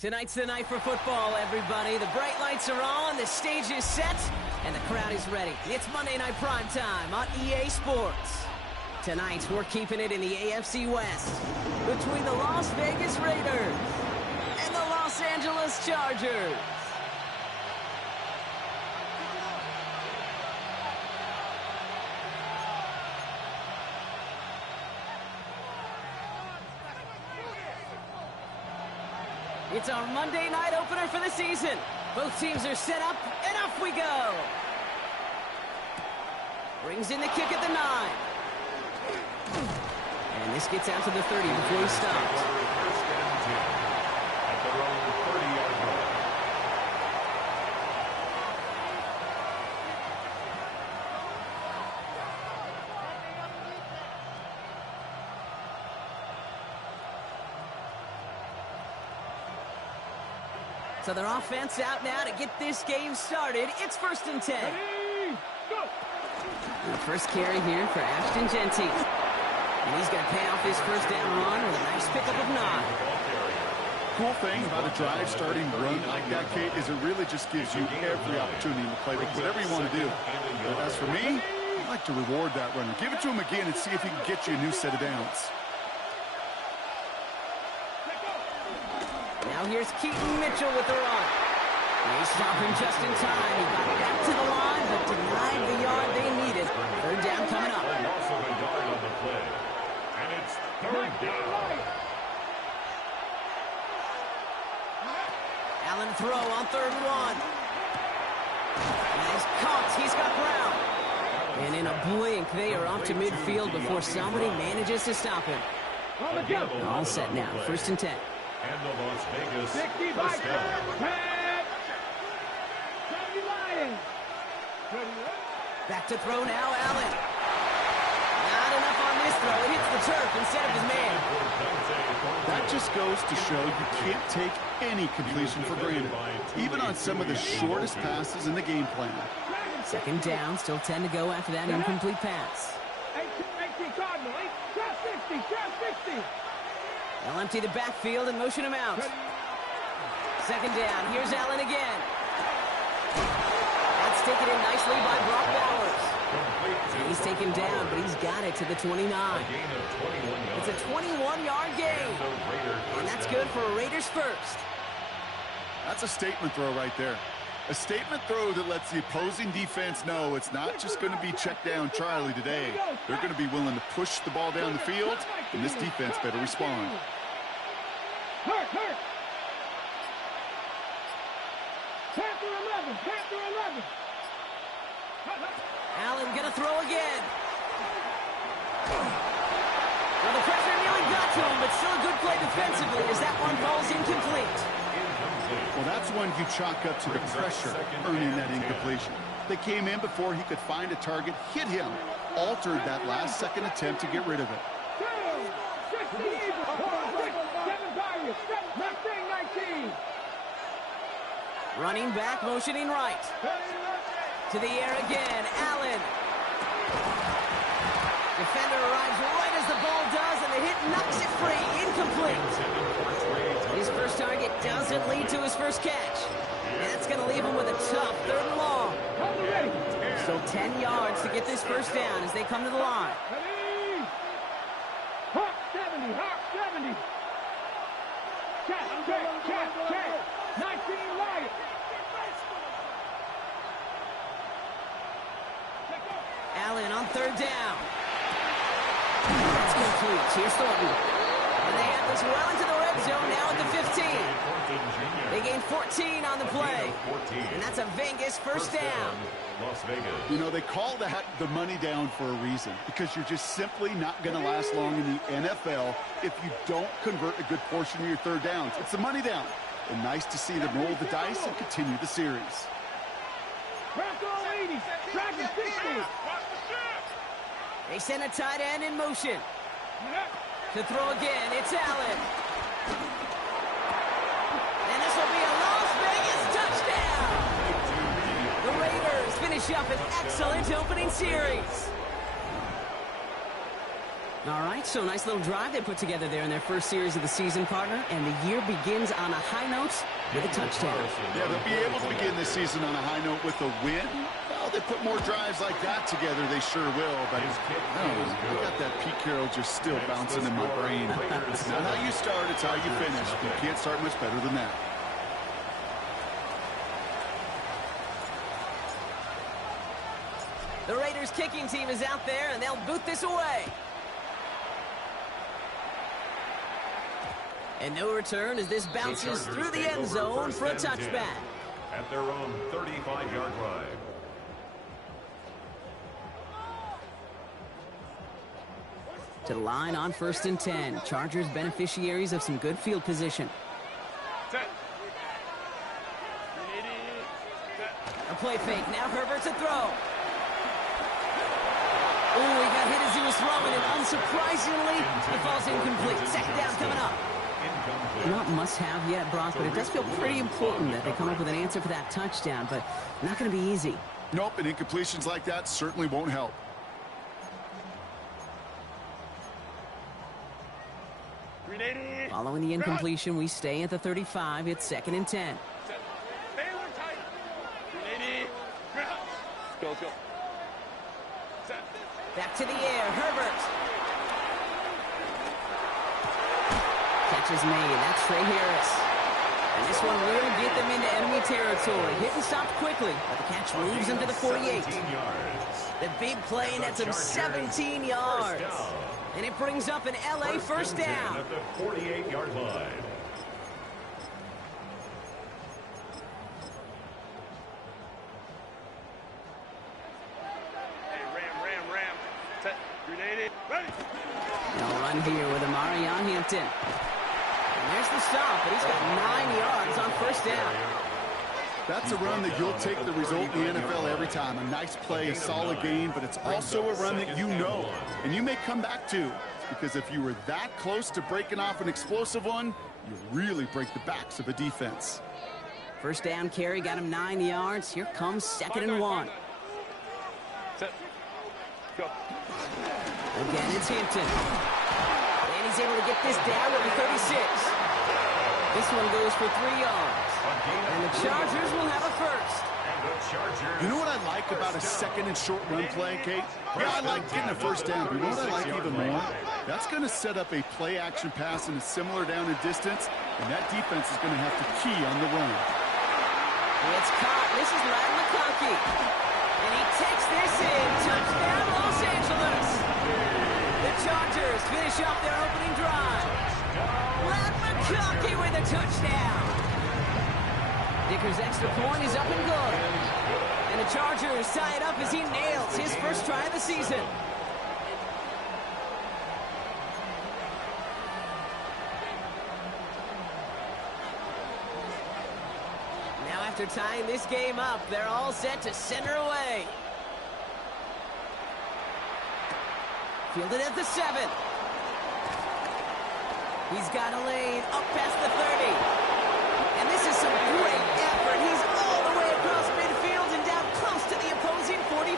Tonight's the night for football, everybody. The bright lights are on, the stage is set, and the crowd is ready. It's Monday Night Primetime on EA Sports. Tonight, we're keeping it in the AFC West between the Las Vegas Raiders and the Los Angeles Chargers. It's our Monday night opener for the season. Both teams are set up, and off we go. Brings in the kick at the 9. And this gets out to the 30 before he stops. At their own 30-yard line. So their offense out now to get this game started. It's 1st and 10. Ready, go! The first carry here for Ashton Genty. And he's going to pay off his first down run with a nice pickup of 9. Cool thing about a drive starting run like that, Kate, is it really just gives you every opportunity in the playbook, whatever you want to do. But as for me, I'd like to reward that runner. Give it to him again and see if he can get you a new set of downs. Now here's Keaton Mitchell with the run. They stop him just in time. He got back to the line, but denied the yard they needed. 3rd down coming up. Loss of a yard on the play. And it's 3rd down. Allen throw on 3rd and 1. Nice caught. He's got Brown. And in a blink, they are off to midfield before somebody manages to stop him. All set now. 1st and 10. And the Las Vegas first down. Back to throw now, Allen. Not enough on this throw. It hits the turf instead of his man. That just goes to show you can't take any completion for granted, even on some of the shortest passes in the game plan. 2nd down, still 10 to go after that incomplete pass. They'll empty the backfield and motion him out. 2nd down, here's Allen again. That's taken in nicely by Brock Bowers. He's taken down, but he's got it to the 29. It's a 21-yard gain. And that's good for a Raiders first. That's a statement throw right there. A statement throw that lets the opposing defense know it's not just going to be check down Charlie today. They're going to be willing to push the ball down the field, and this defense better respond. Panther 11, Panther 11. Allen gonna throw again. Well, the pressure nearly got to him, but still a good play defensively as that one falls incomplete. Well, that's one you chalk up to the pressure earning that incompletion. They came in before he could find a target, hit him, altered that last-second attempt to get rid of it. 19. Running back, motioning right. To the air again, Allen. Defender arrives right as the ball does, and the hit knocks it free. Incomplete. His first target doesn't lead to his first catch. And that's going to leave him with a tough 3rd and long. So 10 yards to get this first down as they come to the line. Hawk 70, Hawk 70. Check. 19 Lions. Allen on 3rd down. That's complete. Here's Thornton. And they have this well into the red zone now at the 15. They gain 14 on the play. And that's a Vegas first down. Las Vegas. You know, they call that the money down for a reason, because you're just simply not going to last long in the NFL if you don't convert a good portion of your 3rd downs. It's the money down. And nice to see them roll the dice and continue the series. They send a tight end in motion. To throw again, it's Allen. And this will be a Las Vegas touchdown. The Raiders finish up an excellent opening series. All right, so nice little drive they put together there in their first series of the season, partner. And the year begins on a high note with a touchdown. Yeah, they'll be able to begin this season on a high note with a win. Well, they put more drives like that together, they sure will. But I got that Pete Carroll just still bouncing in my brain. It's not how you start, it's how you finish. You can't start much better than that. The Raiders kicking team is out there, and they'll boot this away. And no return as this bounces through the end zone for a touchback. At their own 35-yard line. To the line on 1st and 10. Chargers beneficiaries of some good field position. A play fake. Now Herbert's a throw. Oh, he got hit as he was throwing, and unsurprisingly, it falls incomplete. Second down coming up. Not must-have yet, Brock, but it does feel pretty important that they come up with an answer for that touchdown, but not going to be easy. Nope, and incompletions like that certainly won't help. Following the incompletion, we stay at the 35. It's 2nd and 10. Go. Back to the air, Herbert. Catch is made. That's Trey Harris. And this one will get them into enemy territory. Hit and stopped quickly, but the catch moves him to the 48. The big play nets him 17 yards. And it brings up an LA first down. At the 48-yard line. No run here with Amari on Hampton. And there's the stop, but he's got 9 yards on first down. That's a run that you'll take the result in the NFL every time. A nice play, a solid game, but it's also a run that you know and you may come back to. Because if you were that close to breaking off an explosive one, you really break the backs of a defense. First down carry got him 9 yards. Here comes 2nd and 1. Go. Again, it's Hampton. And he's able to get this down at the 36. This one goes for 3 yards. And the Chargers will have a first. You know what I like about a 2nd and short run play, Kate? Yeah, I like getting a first down, but you know what I like even more? That's going to set up a play-action pass in a similar down and distance, and that defense is going to have to key on the run. It's caught. This is Ladd McConkey. And he takes this in. Touchdown, Los Angeles. The Chargers finish off their opening drive. Ladd McConkey with a touchdown. Dicker's extra point is up and good. And the Chargers tie it up as he nails his first try of the season. Now after tying this game up, they're all set to center away. Fielded at the 7. He's got a lane up past the 30. And this is some great effort. He's all the way across midfield and down close to the opposing 45.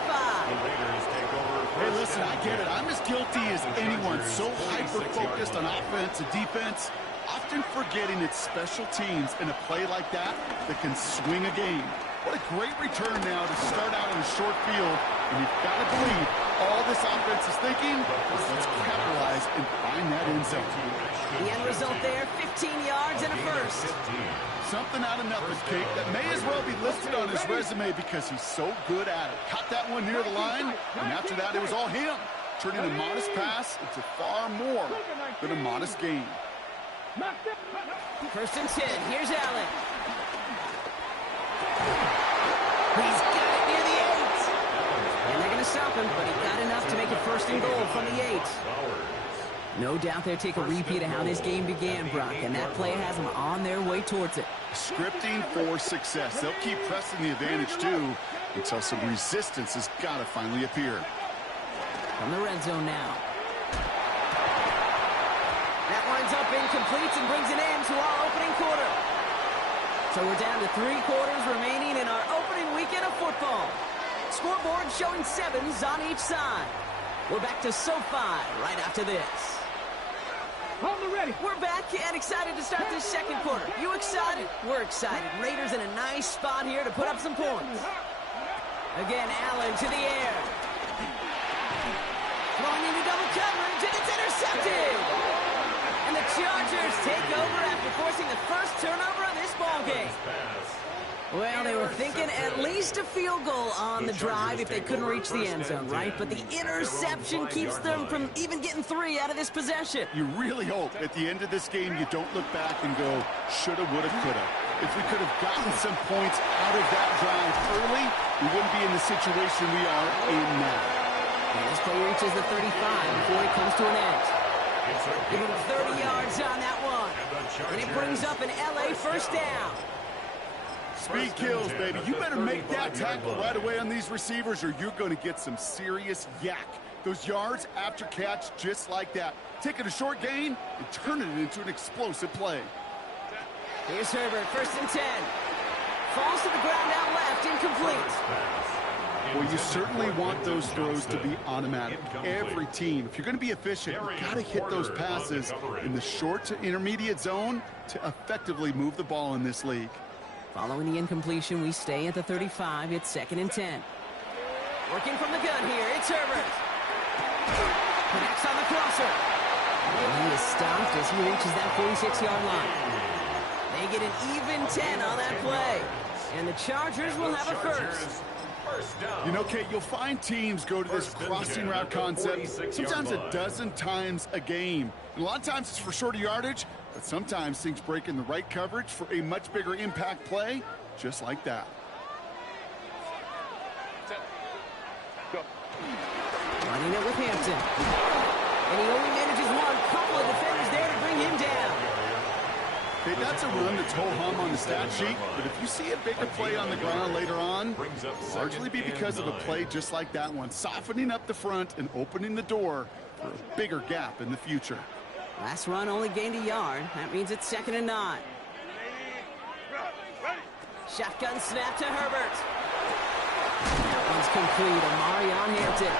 Hey, listen, I get it. I'm as guilty as anyone. So hyper-focused on offense and defense, often forgetting it's special teams in a play like that can swing a game. What a great return now to start out in a short field. And you've got to believe all this offense is thinking is let's capitalize and find that end zone. The end result there, 15 yards and a first. Something out of nothing, Kate, that may as well be listed on his resume because he's so good at it. Caught that one near the line, and after that, it was all him. Turning a modest pass into far more than a modest gain. 1st and 10, here's Allen. He's got it near the 8. And they're going to stop him, but he got enough to make it 1st and goal from the 8. No doubt they'll take a repeat of how this game began, Brock, and that play has them on their way towards it. Scripting for success. They'll keep pressing the advantage, too, until some resistance has got to finally appear. From the red zone now. That winds up incomplete and brings an end to our opening quarter. So we're down to 3 quarters remaining in our opening weekend of football. Scoreboard showing 7s on each side. We're back to SoFi right after this. Hold the ready. We're back and excited to start this second quarter. You excited? We're excited. Raiders in a nice spot here to put up some points. Again, Allen to the air. Throwing into double coverage, and it's intercepted. And the Chargers take over after forcing the first turnover of this ballgame. Well, they were thinking at least a field goal on the drive if they couldn't reach the end zone, right? But the interception keeps them from even getting 3 out of this possession. You really hope at the end of this game you don't look back and go, shoulda, woulda, coulda. If we could have gotten some points out of that drive early, we wouldn't be in the situation we are in now. And this play reaches the 35 before it comes to an end. Give him 30 yards on that one. And it brings up an LA first down. Speed kills, baby. You better make that tackle right away on these receivers or you're going to get some serious yak. Those yards after catch just like that. Taking a short gain and turning it into an explosive play. Here's Herbert, 1st and 10. Falls to the ground out left, incomplete. Well, you certainly want those throws to be automatic. Every team, if you're going to be efficient, you've got to hit those passes in the short to intermediate zone to effectively move the ball in this league. Following the incompletion, we stay at the 35. It's 2nd and 10. Working from the gun here, it's Herbert. Connects on the crosser. And he is stopped as he reaches that 46-yard line. They get an even 10 on that play. And the Chargers will have a first. You know, Kate, you'll find teams go to this crossing route concept sometimes a dozen times a game. And a lot of times it's for shorter yardage, but sometimes things break in the right coverage for a much bigger impact play, just like that. Running it with Hampton. And he only manages one. Couple of defenders there to bring him down. Hey, that's a run that's ho-hum on the stat sheet, but if you see a bigger play on the ground later on, largely be because of a play just like that one, softening up the front and opening the door for a bigger gap in the future. Last run only gained a yard. That means it's 2nd and 9. Shotgun snap to Herbert. That one's complete. Amari on Hampton.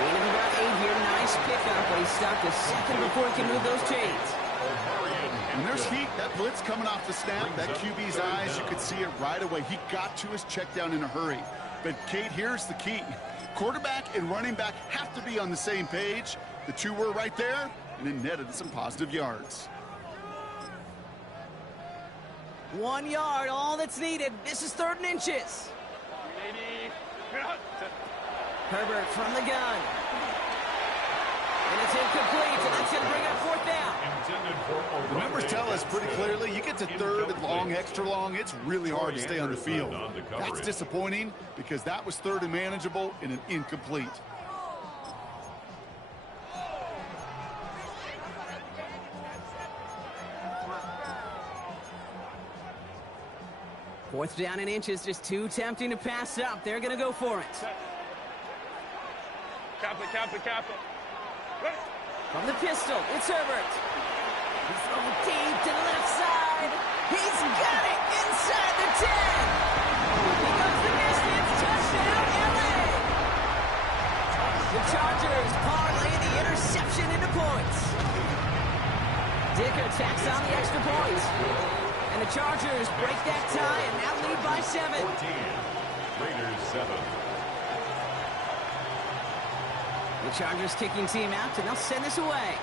Gain of about 8 here. Nice pickup, but he stopped a second before he can move those chains. When there's heat, that blitz coming off the snap, that QB's eyes, you could see it right away. He got to his check down in a hurry. But, Kate, here's the key. Quarterback and running back have to be on the same page. The two were right there, and it netted some positive yards. 1 yard, all that's needed. This is 3rd and inches. Herbert from the gun. And it's incomplete, and that's going to bring up 4th down. The numbers tell us pretty clearly, you get to 3rd and long, extra long, it's really hard to stay on the field. That's disappointing because that was 3rd and manageable and an incomplete. Fourth down in inches, just too tempting to pass up. They're going to go for it. Cap it. From the pistol, it's Herbert. He's throwing deep to the left side. He's got it inside the 10. He goes the distance. Touchdown, LA. The Chargers parlay the interception into points. Dicker tacks on the extra point. And the Chargers break that tie and now lead by 7. 14. Raiders 7. The Chargers kicking team out, and they'll send this away.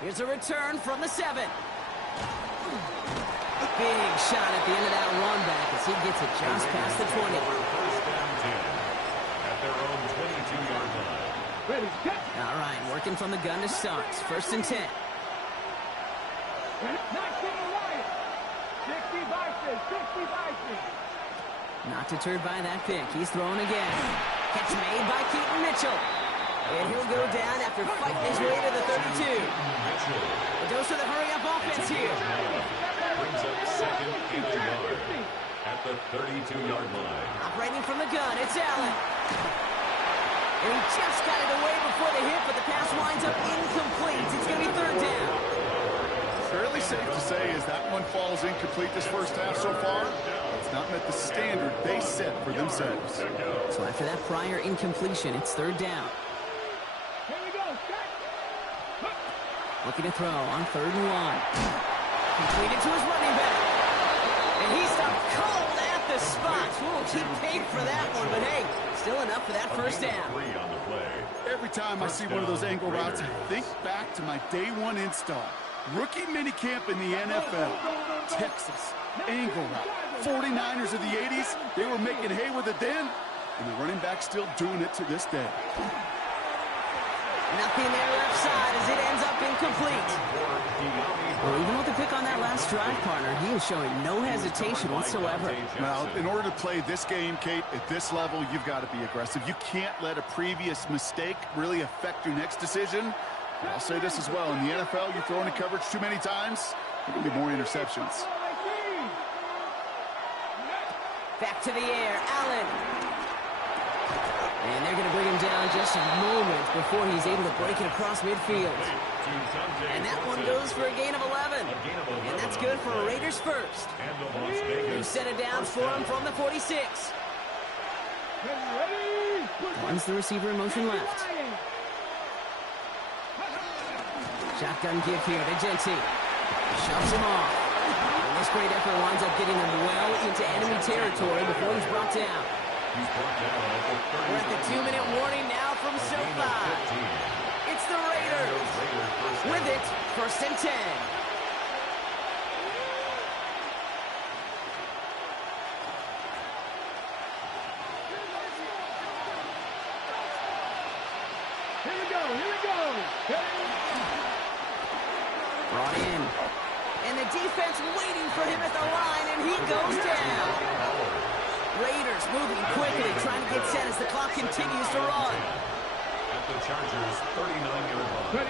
Here's a return from the 7. Big shot at the end of that run back as he gets it just past the 20. First down 10 at their own 22-yard line. Ready, cut. All right, working from the gun to start. 1st and 10. Not to the right. 60 Bison. Not deterred by that pick. He's throwing again. Catch made by Keaton Mitchell. And he'll go down after fighting his way to the 32. The dose of the hurry-up offense here. Brings up 2nd and a yard at the 32-yard line. Operating from the gun, it's Allen. And he just got it away before the hit, but the pass winds up incomplete. It's going to be 3rd down. fairly safe to say as that one falls incomplete this first half so far. It's not met the standard they set for themselves. So after that prior incompletion, it's third down. Here we go. Set. Looking to throw on 3rd and 1. Completed to his running back. And he stopped cold at the spot. Ooh, he paid for that one, but hey, still enough for that first down. Every time I see one of those angle routes, I think back to my day one install. Rookie minicamp in the NFL. Texas, angle route. 49ers of the 80s, they were making hay with it then, and the running back's still doing it to this day. Nothing there left side as it ends up incomplete. Well, even with the pick on that last drive, partner, he was showing no hesitation whatsoever. Well, in order to play this game, Kate, at this level, you've got to be aggressive. You can't let a previous mistake really affect your next decision. And I'll say this as well. In the NFL, you throw into coverage too many times, there can be more interceptions. Back to the air, Allen. And they're going to bring him down just a moment before he's able to break it across midfield. And that one goes for a gain of 11. And that's good for a Raiders first. Who set it down for him from the 46. Runs the receiver in motion left. Shotgun give here to Genty. Shoves him off. And this great effort winds up getting him well into enemy territory before he's brought down. We're at the 2-minute warning now from SoFi. It's the Raiders. With it, 1st and 10. Here we go. Brought in. And the defense waiting for him at the line, and he goes down. Raiders moving quickly, trying to get set as the clock continues to run. At the Chargers' 39-yard line.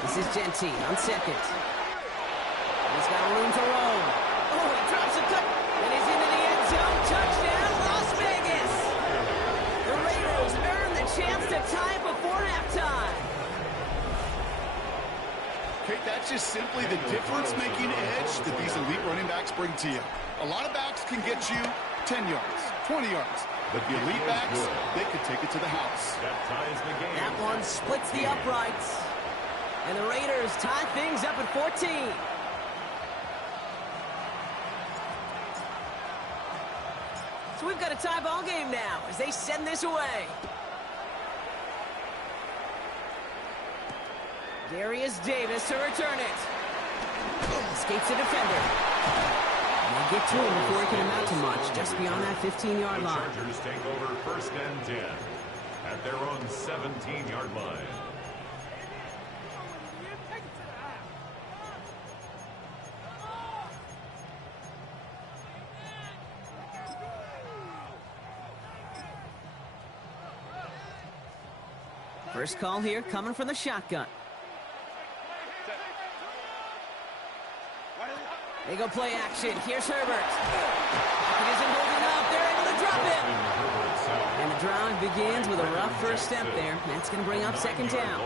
This is Genty on 2nd. He's got room to roam. Oh, he drops a cut, and he's into the end zone. Touchdown, Las Vegas. The Raiders earn the chance to tie before halftime. Kate, that's just simply the difference-making edge that these elite running backs bring to you. A lot of backs can get you 10 yards, 20 yards. But the elite backs, they could take it to the house. That one splits the uprights. And the Raiders tie things up at 14. So we've got a tie ball game now as they send this away. Darius Davis to return it. Escapes the defender. And they get to him before he can amount to much, just beyond that 15-yard line. The Chargers take over 1st and 10 at their own 17-yard line. First call here coming from the shotgun. They go play action. Here's Herbert. Pocket isn't holding up. They're able to drop him. And the drive begins with a rough first step there. That's going to bring up 2nd down.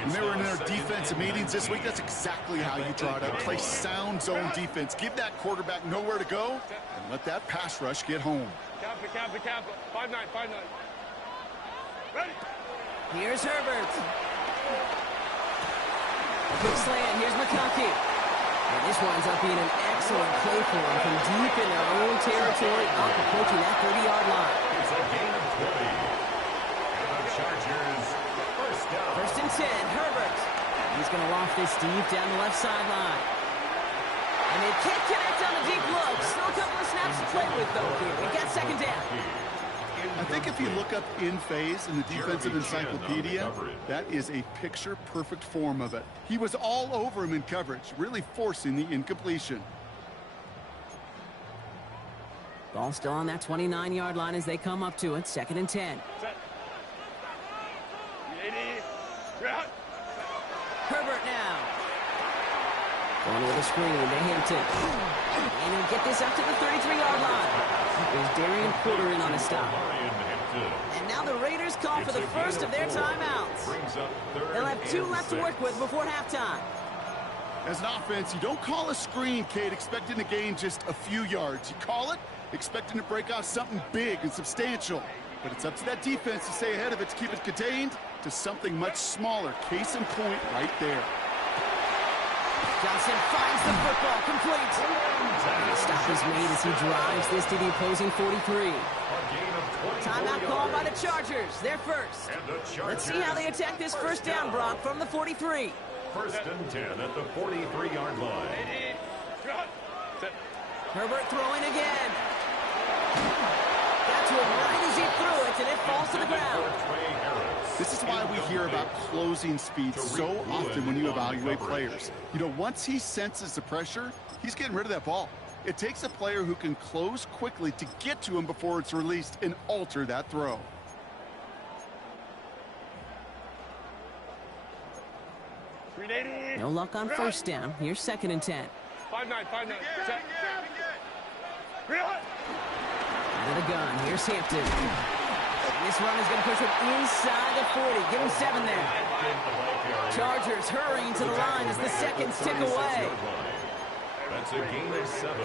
When they were in their defensive meetings this week, that's exactly how you draw it up. Play sound zone defense. Give that quarterback nowhere to go, and let that pass rush get home. Cap it. 5-9. Ready? Here's Herbert. Quick slant. Here's McConkey. And this winds up being an excellent play for him from deep in their own territory, up approaching that 30-yard line. It's a gain of 20. And the Chargers, 1st down. 1st and 10, Herbert. He's going to loft this deep down the left sideline. And they can't connect on the deep look. Still a couple of snaps to play with, though, here. We got 2nd down. I think if you look up in phase in the defensive encyclopedia, that is a picture-perfect form of it. He was all over him in coverage, really forcing the incompletion. Ball still on that 29-yard line as they come up to it. 2nd and 10. Herbert now. Going with a screen to Hampton. And he'll get this up to the 33-yard line. There's Darian Porter in on a stop. And now the Raiders call for the first of their timeouts. They'll have 2 left to work with before halftime. As an offense, you don't call a screen, Kate, expecting to gain just a few yards. You call it expecting to break off something big and substantial. But it's up to that defense to stay ahead of it, to keep it contained to something much smaller. Case in point right there. Johnson finds the football, complete. The stop is made as he drives this to the opposing 43. Timeout called by the Chargers. They're first. Let's see how they attack this first down, Brock, from the 43. First and 10 at the 43-yard line. Herbert throwing again. Got to him right as he threw it, and it falls to the ground. This is why we hear about closing speed so often when you evaluate players. You know, once he senses the pressure, he's getting rid of that ball. It takes a player who can close quickly to get to him before it's released and alter that throw. No luck on first down. Here's second and 10. 5-9. Out of the gun. Here's Hampton. This run is going to push him inside the 40. Give him 7 there. Chargers hurrying to the line as the seconds tick away. That's a gain of 7.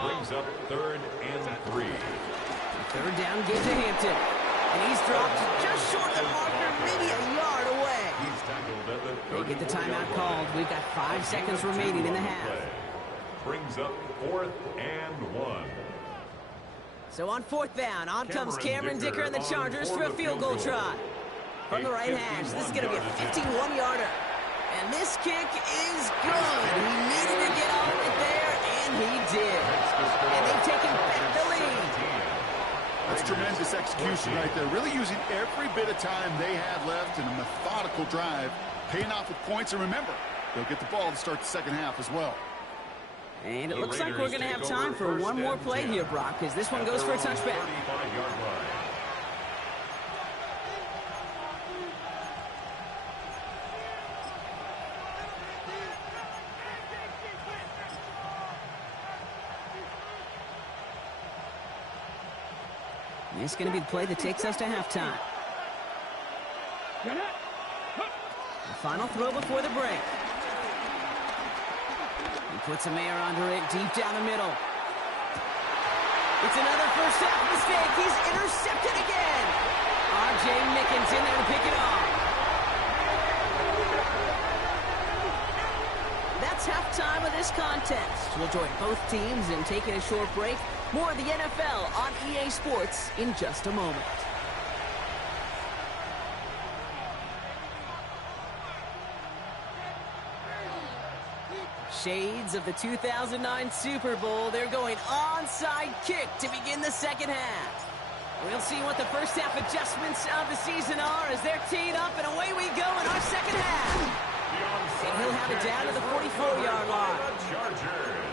Brings up 3rd and 3. Third down gives to Hampton. And he's dropped just short of the marker, maybe a yard away. He's tackled at the They get the timeout called. We've got 5 seconds remaining in the half. Brings up 4th and 1. So on 4th down, on comes Cameron Dicker and the Chargers for a field goal try. From the right hash, this is going to be a 51-yarder. And this kick is good. He needed to get on it there, and he did. And they've taken back the lead. That's tremendous execution right there. Really using every bit of time they had left in a methodical drive, paying off with points. And remember, they'll get the ball to start the second half as well. And it looks like we're going to have time for one more play here, Brock, because this one goes for a touchback. This is going to be the play that takes us to halftime. The final throw before the break. He puts a mayor under it, deep down the middle. It's another first half mistake. He's intercepted again. R.J. Mickens in there to pick it off. That's halftime of this contest. We'll join both teams in taking a short break. More of the NFL on EA Sports in just a moment. Shades of the 2009 Super Bowl. They're going onside kick to begin the second half. We'll see what the first half adjustments of the season are as they're teed up, and away we go in our second half. And he'll have it down to the 44-yard line.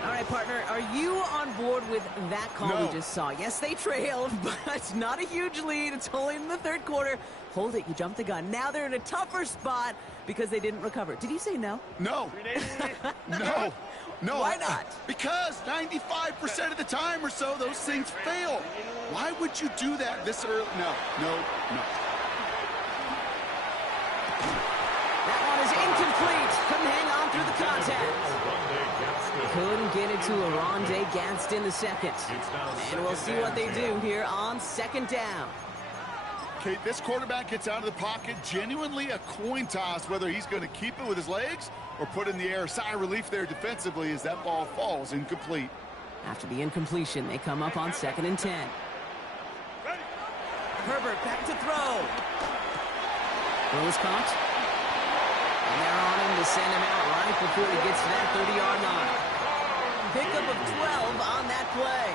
All right, partner, are you on board with that call we just saw? Yes, they trailed, but it's not a huge lead. It's only in the third quarter. Hold it, you jumped the gun. Now they're in a tougher spot because they didn't recover. Did you say no? No. No. Why not? Because 95% of the time or so, those things fail. Why would you do that this early? No. That one is incomplete. Couldn't hang on through the contact. Couldn't get it to Aronde Gadsden the second. And we'll see what they do here on second down. Okay, this quarterback gets out of the pocket, genuinely a coin toss whether he's going to keep it with his legs or put it in the air. Sigh of relief there defensively as that ball falls incomplete. After the incompletion, they come up on 2nd and 10. Herbert back to throw. Throw is caught. And they're on him to send him out right before he gets to that 30-yard line. Pickup of 12 on that play.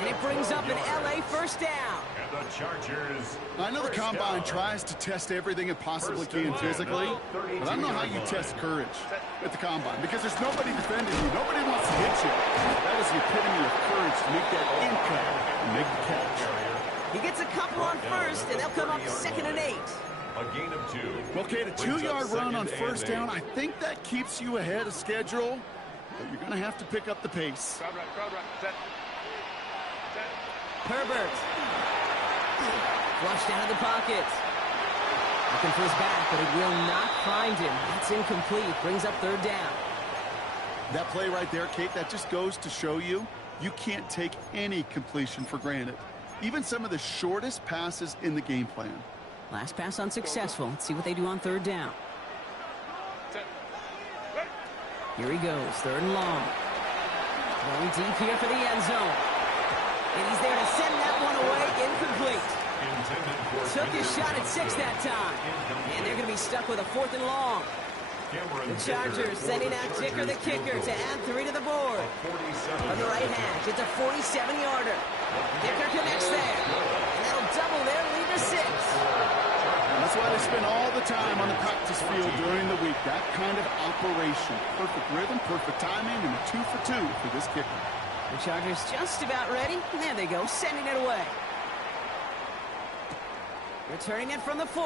And it brings up an LA first down. And the Chargers. I know the Combine tries to test everything it possibly can physically, but I don't know how you test courage at the Combine because there's nobody defending you. Nobody wants to hit you. That was the epitome of courage to make that impact and make the catch. He gets a couple on first, and they'll come up 2nd and 8. A gain of 2. Okay, the 2-yard run on first down, I think that keeps you ahead of schedule, but you're going to have to pick up the pace. Herbert. Flushed out of the pocket. Looking for his back, but it will not find him. That's incomplete. Brings up 3rd down. That play right there, Kate, that just goes to show you, you can't take any completion for granted. Even some of the shortest passes in the game plan. Last pass unsuccessful. Let's see what they do on third down. Here he goes, third and long. Going deep here for the end zone. And he's there to send that one away, incomplete. Took his shot at 6 that time. And they're going to be stuck with a 4th and long. The Chargers sending out Dicker the kicker to add 3 to the board. On the right hash, it's a 47-yarder. Dicker connects there. And that'll double their lead to 6. That's why they spend all the time on the practice field during the week. That kind of operation. Perfect rhythm, perfect timing, and a 2 for 2 for this kicker. The Chargers just about ready. There they go, sending it away. Returning it from the 4.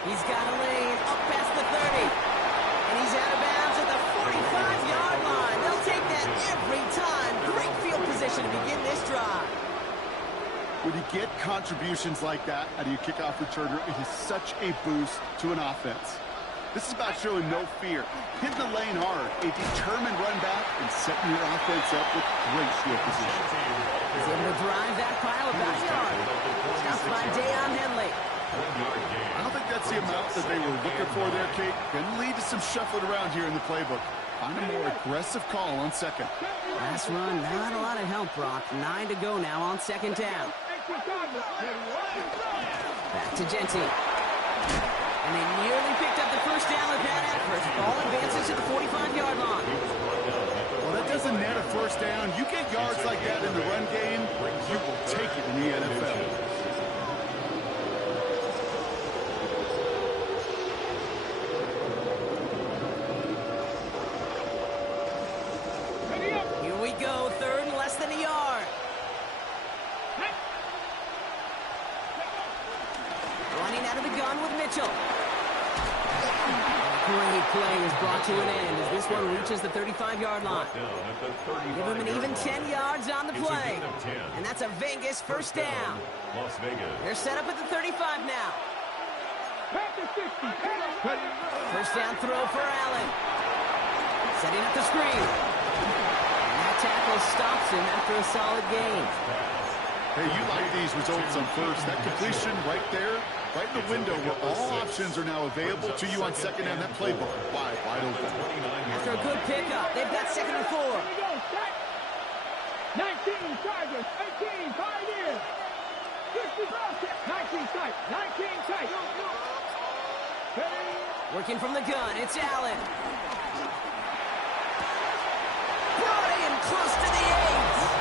He's got a lane up past the 30. And he's out of bounds at the 45-yard line. They'll take that every time. Great field position to begin this drive. When you get contributions like that out of your kickoff returner, it is such a boost to an offense. This is about showing no fear, hitting the lane hard, a determined run back, and setting your offense up with great field position. He's able to drive that pile about a yard. Stopped by Deion Henley. I don't think that's the amount that they were looking for there, Kate. Going to lead to some shuffling around here in the playbook. Find a more aggressive call on second. Last run, not a lot of help, Brock. 9 to go now on second down. Back to Genty. And they nearly picked up the first down with that effort. Ball advances to the 45-yard line. Well, that doesn't net a first down. You get yards like that in the run game, you will take it in the NFL. Here we go, third and less than a yard. Running out of the gun with Mitchell. Great play is brought to an end as this one reaches the 35-yard line. Give him an even 10 yards on the play. And that's a Vegas first down. They're set up at the 35 now. First down throw for Allen. Setting up the screen. And that tackle stops him after a solid gain. Hey, you like these results on first. That completion right there, right in the window where all options are now available to you on second down. That playbook wide open. After a good pickup, they've got 2nd and 4. 19 Chargers, 18, 5 in. 19 tight, 19 tight. Working from the gun, it's Allen. Brought in close to the 8.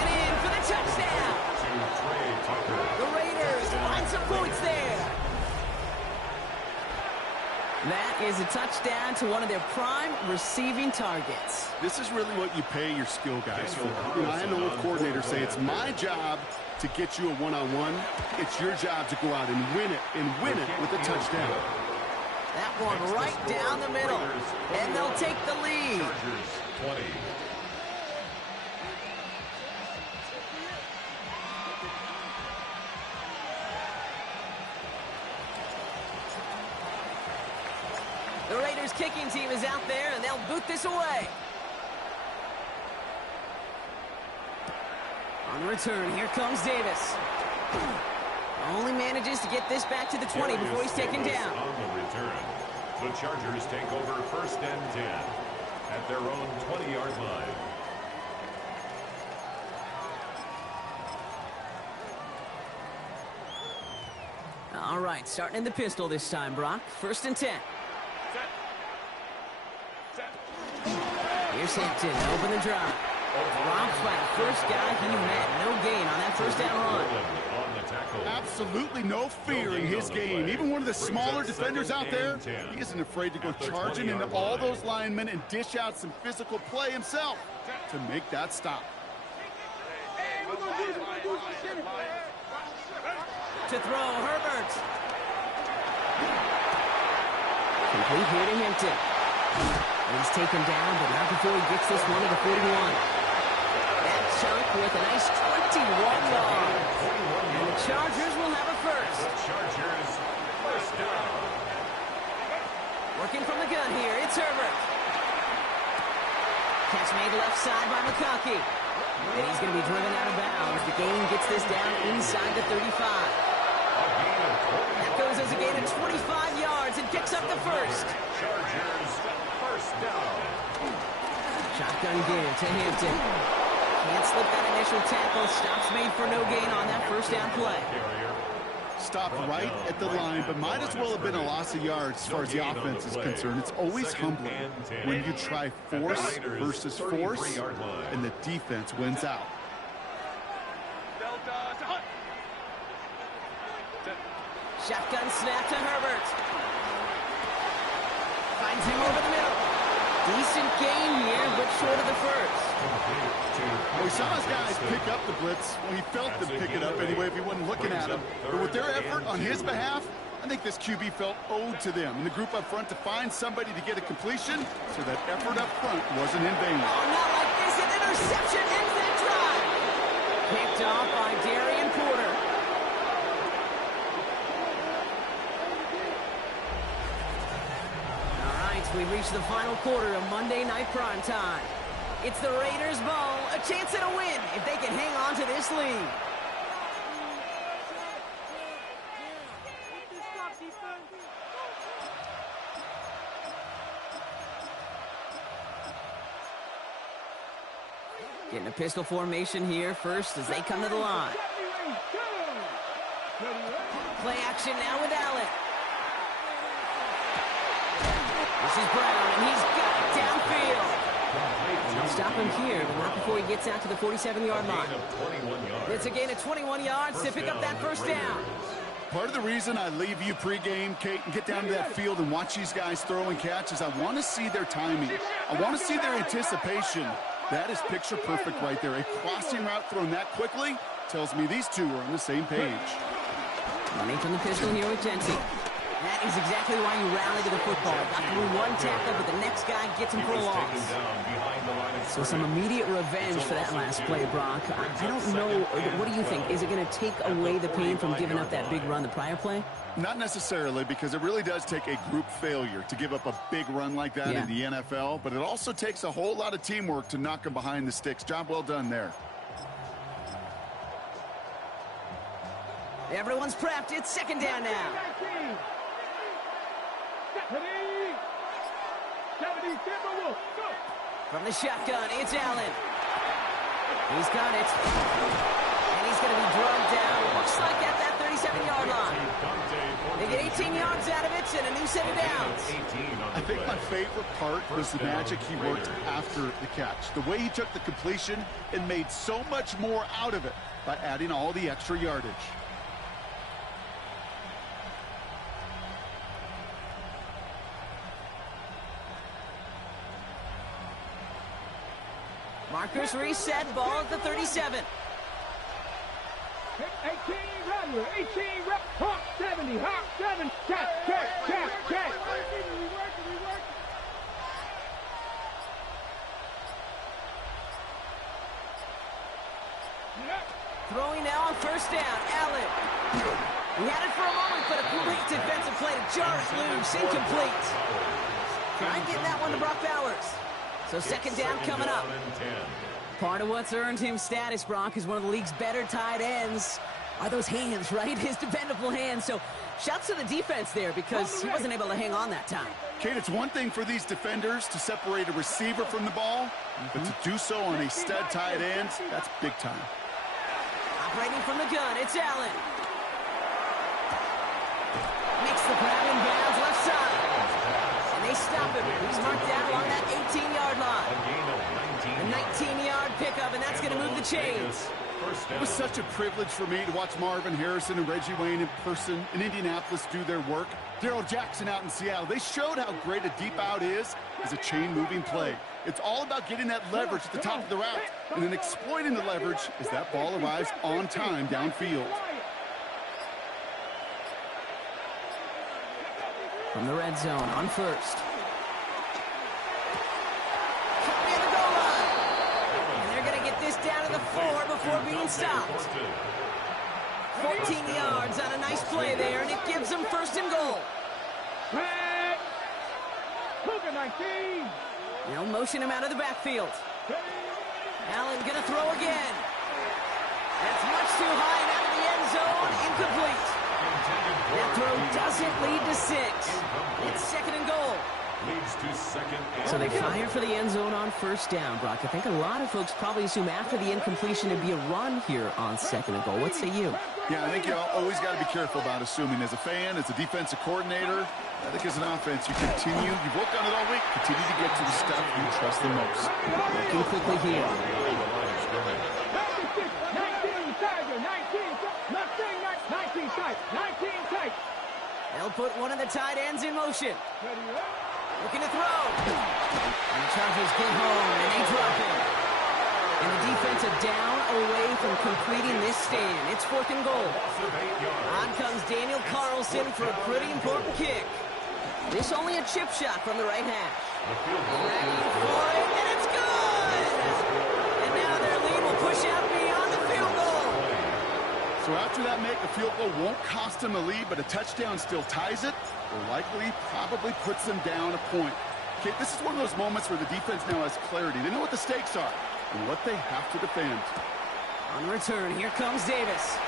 And in for the touchdown. The Raiders find some points there. That is a touchdown to one of their prime receiving targets. This is really what you pay your skill guys for. You know, I had an old coordinator say it's my job to get you a one-on-one. It's your job to go out and win it with a touchdown. That one right down the middle. And they'll take the lead. The Raiders kicking team is out there, and they'll boot this away. On the return, here comes Davis. Only manages to get this back to the 20 before he's taken down. On the return, the Chargers take over first and 10 at their own 20-yard line. All right, starting in the pistol this time, Brock. First and 10. Here's Hampton, open the drive. Drops by the first guy he met. No gain on that first down run. Absolutely no fear in his game. Even one of the smaller defenders out there, he isn't afraid to go charging into all those linemen and dish out some physical play himself to make that stop. To throw, Herbert. Complete here to Hampton. And he's taken down, but not before he gets this one to the 41. That chunk with a nice 21 yards. And the Chargers will have a first. Chargers first down. Working from the gun here, it's Herbert. Catch made left side by McConkey. And he's going to be driven out of bounds. The gain gets this down inside the 35. That goes as a gain of 25 yards and picks up the first. Chargers first down. Shotgun give to Hampton. Can't slip that initial tackle. Stops made for no gain on that first down play. Stopped right at the line, but might as well have been a loss of yards as far as the offense is concerned. It's always humbling when you try force versus force, and the defense wins out. Shotgun snap to Herbert. Finds him over the middle. Decent gain here, but short of the first. Well, we saw his guys pick up the blitz. Well, he felt them pick it up anyway if he wasn't looking at him. But with their effort on his behalf, I think this QB felt owed to them. And the group up front to find somebody to get a completion, so that effort up front wasn't in vain. Oh, not like this. An interception ends that drive. Picked off by Darian Porter. All right, we reach the final quarter of Monday Night Primetime. It's the Raiders' ball, a chance at a win if they can hang on to this lead. Getting a pistol formation here first as they come to the line. Play action now with Allen. This is Brown, and he's got it downfield. They'll stop him here, but not before he gets out to the 47-yard line. It's a gain of 21 yards to pick up that first down. Part of the reason I leave you pregame, Kate, and get down to that field and watch these guys throw and catch is I want to see their timing. I want to see their anticipation. That is picture perfect right there. A crossing route thrown that quickly tells me these two are on the same page. Running from the pistol here with Jensen. That is exactly why you rally to the football. Got through one tackle, but the next guy gets him for a loss. So some immediate revenge for that last play, Brock. I don't know. What do you think? Is it going to take away the pain from giving up that big run the prior play? Not necessarily, because it really does take a group failure to give up a big run like that in the NFL. But it also takes a whole lot of teamwork to knock them behind the sticks. Job well done there. Everyone's prepped. It's second down now. From the shotgun, it's Allen. He's got it. And he's going to be drugged down. Looks like at that 37-yard line. They get 18 yards out of it and a new set of downs. I think my favorite part was the magic he worked after the catch. The way he took the completion and made so much more out of it by adding all the extra yardage. Markers reset, ball at the 37. 18, run here. 18, run. Hawk 70, Hawk 7. Check. Throwing now on first down, Allen. He had it for a moment, but a great defensive play to jar it loose, incomplete. Try and get that one to Brock Bowers. So second down coming up. Part of what's earned him status, Brock, is one of the league's better tight ends. Are those hands, right? His dependable hands. So shouts to the defense there because he wasn't able to hang on that time. Kate, it's one thing for these defenders to separate a receiver from the ball, but to do so on a stud tight end, that's big time. Operating from the gun, it's Allen. Makes the grab in bounds left side. And they stop him. He's marked down along that 18-yard line. A 19-yard pickup, and that's going to move the chains. It was such a privilege for me to watch Marvin Harrison and Reggie Wayne in person in Indianapolis do their work. Darrell Jackson out in Seattle. They showed how great a deep out is as a chain-moving play. It's all about getting that leverage at the top of the route and then exploiting the leverage as that ball arrives on time downfield. From the red zone on first. Down to the 4 before being stopped. 14 yards on a nice play there, and it gives them first and goal. 19. They'll motion him out of the backfield. Allen gonna throw again. That's much too high and out of the end zone. Incomplete. That throw doesn't lead to 6. It's 2nd and goal. Leads to 2nd and So they fire for the end zone on 1st down, Brock. I think a lot of folks probably assume after the incompletion it'd be a run here on 2nd and goal. What say you? Yeah, I think you always got to be careful about assuming. As a fan, as a defensive coordinator, I think as an offense, you've worked on it all week, continue to get to the stuff you trust the most. Looking quickly here. 19 tight. They'll put one of the tight ends in motion. Looking to throw. And the Chargers get home, and they drop it. And the defensive down away from completing this stand. It's 4th and goal. On comes Daniel Carlson for a pretty important kick. This only a chip shot from the right hash. Ready for it, and it's good! And now their lead will push out beyond the field goal. So after that make, a field goal won't cost them a lead, but a touchdown still ties it, or likely probably puts them down a point. Okay, this is one of those moments where the defense now has clarity. They know what the stakes are and what they have to defend. On return, here comes Davis.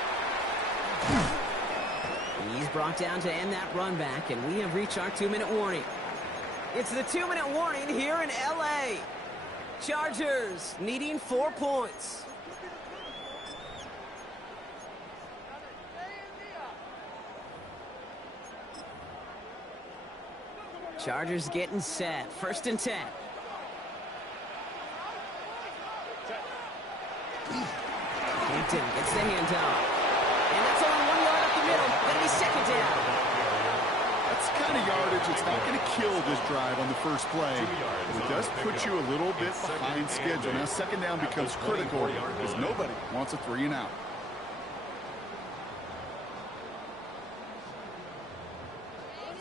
He's brought down to end that run back, and we have reached our 2-minute warning. It's the 2-minute warning here in L.A. Chargers needing 4 points. Chargers getting set. 1st and 10. Hampton gets the handoff. And that's only 1 yard up the middle. Gonna be 2nd down. That's kind of yardage. It's not going to kill this drive on the first play. It does put you a little bit behind schedule. Now 2nd down becomes critical because nobody wants a 3 and out.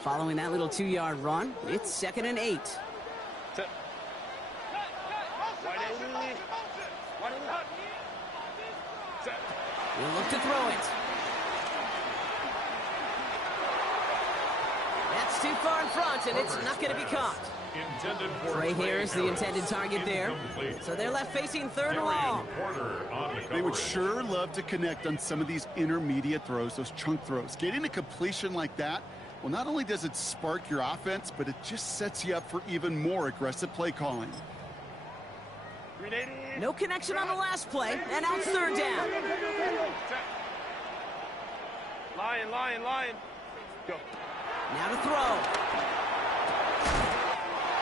Following that little 2-yard run, it's 2nd and 8. We'll look to throw it. That's too far in front, and it's not going to be caught. Trey Harris, the intended target there. So they're left facing 3rd and long. They would sure love to connect on some of these intermediate throws, those chunk throws. Getting a completion like that, well, not only does it spark your offense, but it just sets you up for even more aggressive play calling. No connection on the last play, and now it's 3rd down. Lion. Go. Now to throw.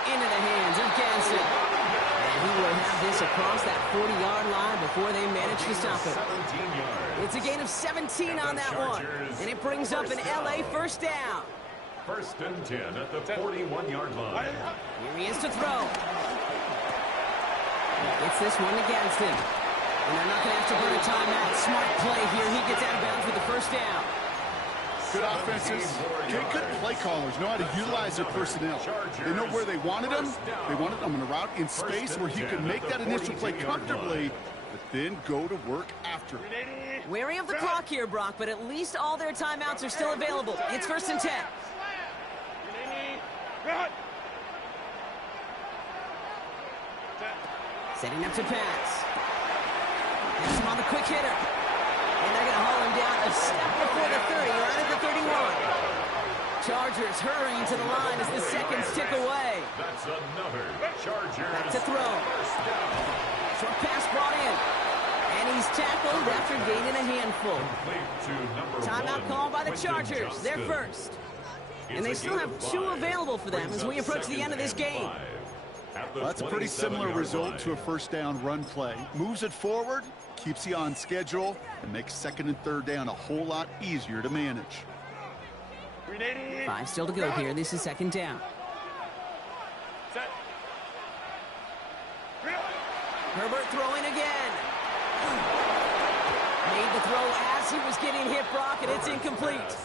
Into the hands of Ganson. And he will have this across that 40-yard line before they manage to stop it. It's a gain of 17 on that one. And it brings up an L.A. 1st down. 1st and 10 at the 41-yard line. Here he is to throw. It's this one to Gadsden. And they're not going to have to burn a timeout. Smart play here. He gets out of bounds with the 1st down. Good offenses, good play callers know how to utilize their personnel. They know where they wanted them. They wanted them on a route in space where he could make that initial play comfortably, but then go to work after. Wary of the clock here, Brock, but at least all their timeouts are still available. It's 1st and 10. Setting up to pass. That's him on the quick hitter. And they're going to haul him down a step before the 30, right at the 31. Chargers hurrying to the line as the seconds tick away. That's another Chargers. Back to throw. Short pass brought in. And he's tackled after gaining a handful. Timeout called by the Chargers. They're first. And they still have 2 available for them as we approach the end of this game. Well, that's a pretty similar result to a 1st down run play. Moves it forward, keeps you on schedule, and makes 2nd and 3rd down a whole lot easier to manage. 5 still to go here. This is 2nd down. Herbert throwing again. Made the throw as he was getting hit, Brock, and it's incomplete.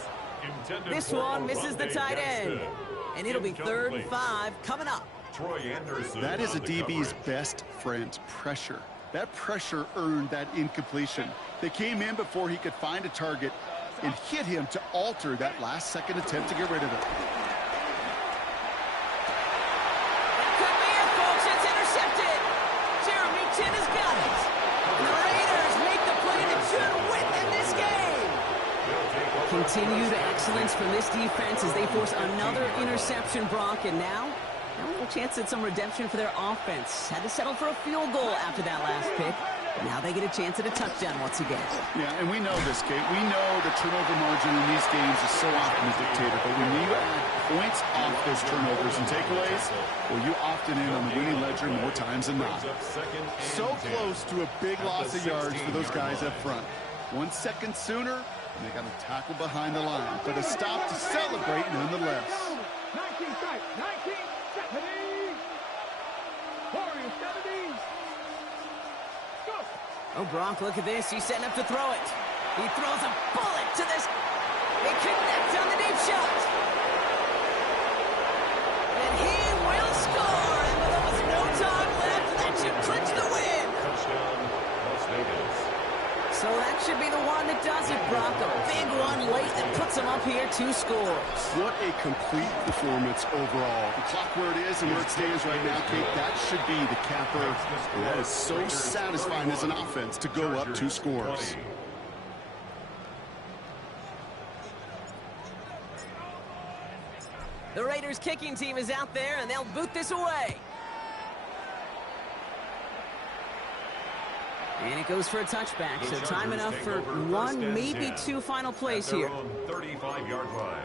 This one misses the tight end. And it'll be 3rd and 5 coming up. That is a DB's best friend, pressure. That pressure earned that incompletion. They came in before he could find a target and hit him to alter that last-second attempt to get rid of it. Continued excellence from this defense as they force another interception, Brock, and now a little chance at some redemption for their offense. Had to settle for a field goal after that last pick. Now they get a chance at a touchdown once again. Yeah, and we know this, Kate. We know the turnover margin in these games is so often a dictator, but when you add points off those turnovers and takeaways, well, you often in on the winning ledger more times than not. So close to a big loss of yards for those guys up front. 1 second sooner, and they got a tackle behind the line, but a stop to celebrate nonetheless. 19 strike, 19-70. Warriors 70. Go. Oh, Brock, look at this. He's setting up to throw it. He throws a bullet to this. They connect on the deep shot. And he will score. And with almost no time left, that should clinch the win. Touchdown, Las Vegas. So that should be the one that does it, Brock. A big one late that puts them up here 2 scores. What a complete performance overall. The clock where it is and where it stands right now, Kate, that should be the capper. And that is so satisfying as an offense to go up 2 scores. The Raiders kicking team is out there, and they'll boot this away. And it goes for a touchback, so time enough for 1, maybe 2 final plays here. 35-yard line.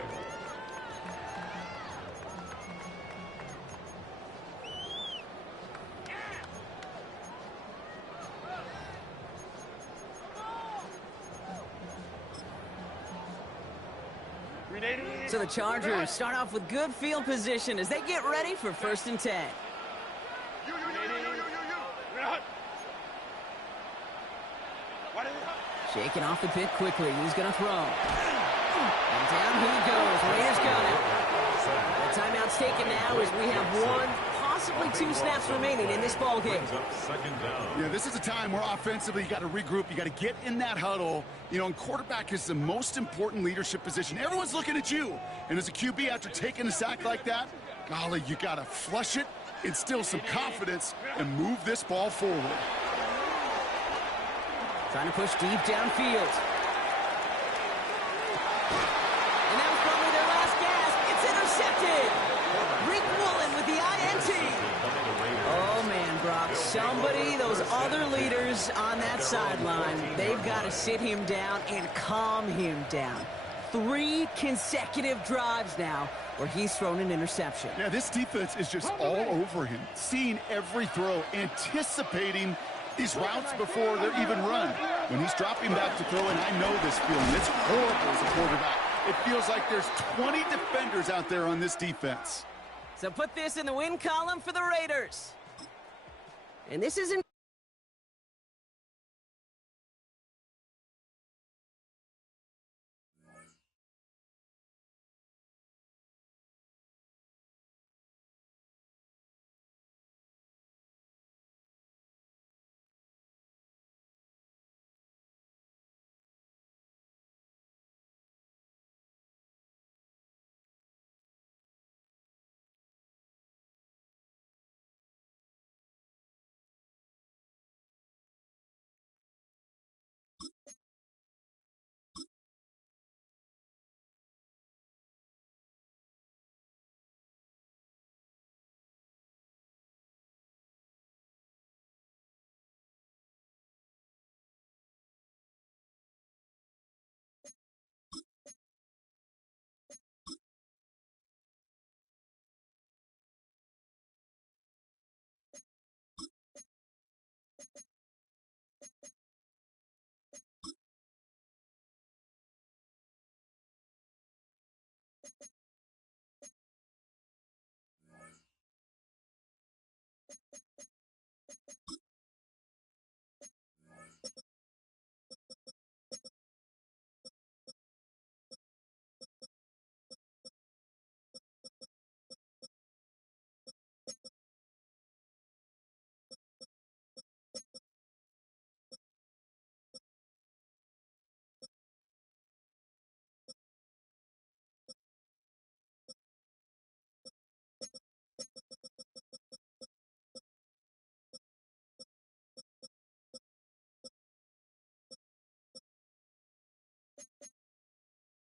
So the Chargers start off with good field position as they get ready for 1st and 10. Shaking off the pit quickly. Who's going to throw? And down he goes. Raiders got it. The timeout's taken now as we have 1, possibly 2 snaps remaining in this ball game. Yeah, this is a time where offensively you got to regroup. You got to get in that huddle. You know, and quarterback is the most important leadership position. Everyone's looking at you. And as a QB, after taking a sack like that, golly, you got to flush it, instill some confidence, and move this ball forward. Trying to push deep downfield. And that was probably their last gasp. It's intercepted. Rick Woolen with the INT. Oh, man, Brock. Somebody, those other leaders on that sideline, they've got to sit him down and calm him down. 3 consecutive drives now where he's thrown an interception. Yeah, this defense is just all over him, seeing every throw, anticipating these routes before they're even run. When he's dropping back to throw, and I know this feeling, it's horrible as a quarterback. It feels like there's 20 defenders out there on this defense. So put this in the win column for the Raiders. And this isn't